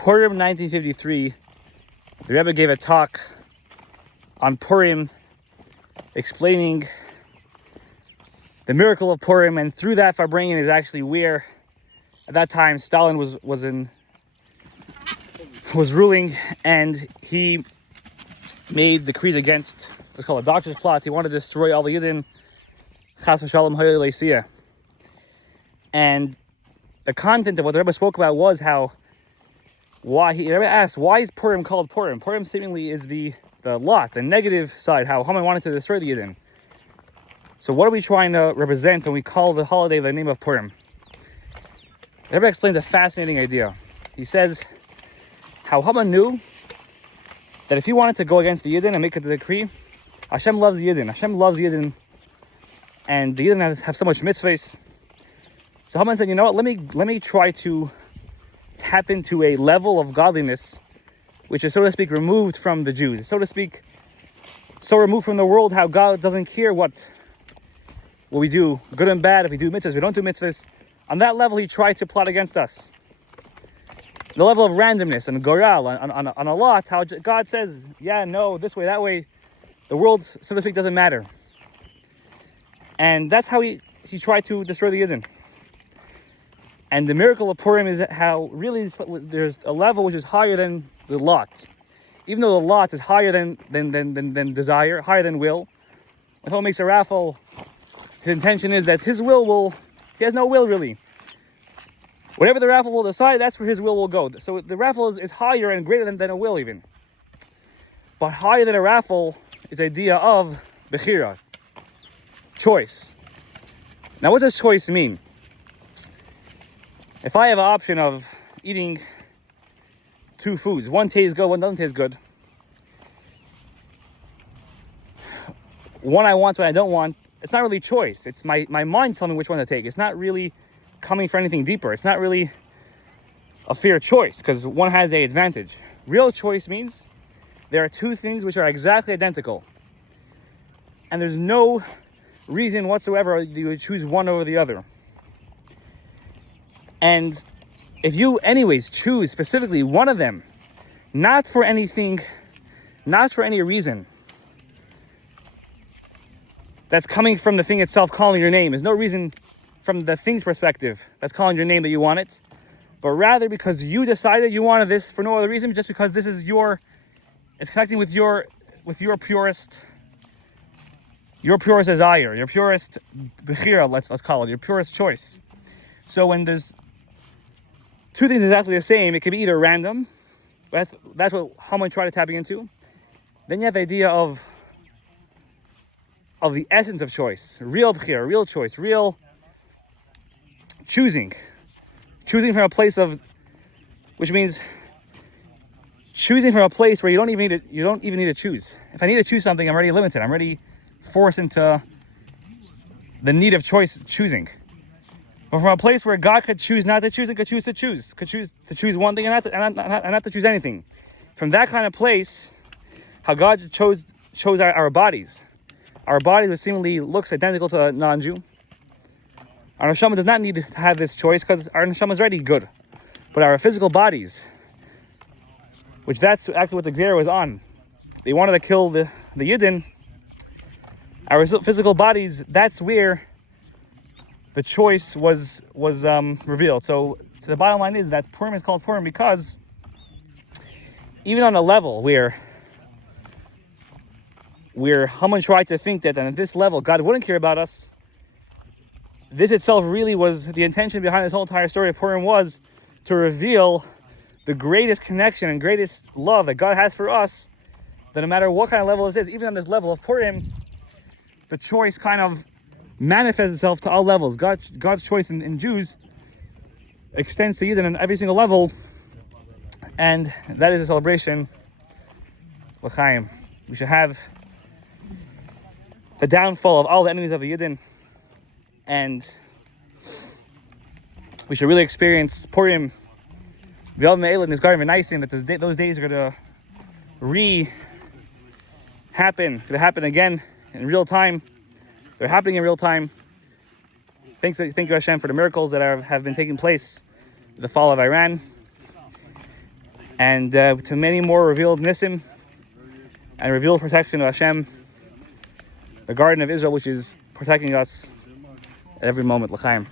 Purim 1953, the Rebbe gave a talk on Purim, explaining the miracle of Purim, and through that Farbrengen is actually where, at that time, Stalin was ruling, and he made decrees against what's called a doctor's plot. He wanted to destroy all the Yidden, Chas v'Shalom Hayol Leisiyah. And the content of what the Rebbe spoke about was the Rebbe asked, why is Purim called Purim? Purim seemingly is the lot, the negative side, how Haman wanted to destroy the Yidden. So what are we trying to represent when we call the holiday by the name of Purim? The Rebbe explains a fascinating idea. He says how Haman knew that if he wanted to go against the Yidden and make a decree, Hashem loves the Yidden. Hashem loves the Yidden, and the Yidden have so much mitzvahs. So Haman said, you know what, let me try to tap into a level of godliness which is, so to speak, removed from the Jews. So to speak, so removed from the world how God doesn't care what we do, good and bad, if we do mitzvahs, we don't do mitzvahs. On that level, he tried to plot against us. The level of randomness and goral, on a lot, how God says, yeah, no, this way, that way, the world, so to speak, doesn't matter. And that's how he tried to destroy the Yidden. And the miracle of Purim is how really there's a level which is higher than the lot. Even though the lot is higher than desire, higher than will. When someone makes a raffle, his intention is that his will he has no will really. Whatever the raffle will decide, that's where his will go. So the raffle is higher and greater than a will even. But higher than a raffle is the idea of bechira, choice. Now what does choice mean? If I have an option of eating two foods, one tastes good, one doesn't taste good. One I want, one I don't want. It's not really choice. It's my mind telling me which one to take. It's not really coming for anything deeper. It's not really a fair choice because one has an advantage. Real choice means there are two things which are exactly identical. And there's no reason whatsoever you would choose one over the other. And if you anyways choose specifically one of them, not for anything, not for any reason that's coming from the thing itself calling your name. There's no reason from the thing's perspective that's calling your name that you want it, but rather because you decided you wanted this for no other reason, just because this is it's connecting with your purest desire, your purest bechira, let's call it, your purest choice. So when there's two things exactly the same, it can be either random, that's what Haman tried to tapping into. Then you have the idea of the essence of choice, real bechira, real choice, real choosing from a place of, which means choosing from a place where you don't even need to choose. If I need to choose something, I'm already limited. I'm already forced into the need of choosing. But from a place where God could choose not to choose and could choose to choose one thing and not to choose anything. From that kind of place, how God chose our bodies. Our bodies, which seemingly looks identical to a non-Jew. Our neshama does not need to have this choice because our neshama is already good. But our physical bodies, which that's actually what the Gzera was on. They wanted to kill the Yidden. Our physical bodies, that's where the choice was revealed. So the bottom line is that Purim is called Purim because even on a level where Haman tried to think that at this level God wouldn't care about us, this itself really was the intention behind this whole entire story of Purim, was to reveal the greatest connection and greatest love that God has for us, that no matter what kind of level this is, even on this level of Purim, the choice kind of manifests itself to all levels. God's choice in Jews extends to Yidden on every single level, and that is a celebration l'chaim. We should have the downfall of all the enemies of the Yidden, and we should really experience Purim, V'yom Me'el and Nizgarim V'naisim, that those days are going to happen again in real time. They're happening in real time. Thank you Hashem for the miracles that have been taking place, the fall of Iran. and to many more revealed nisim and revealed protection of Hashem, the Garden of Israel, which is protecting us at every moment. L'chaim.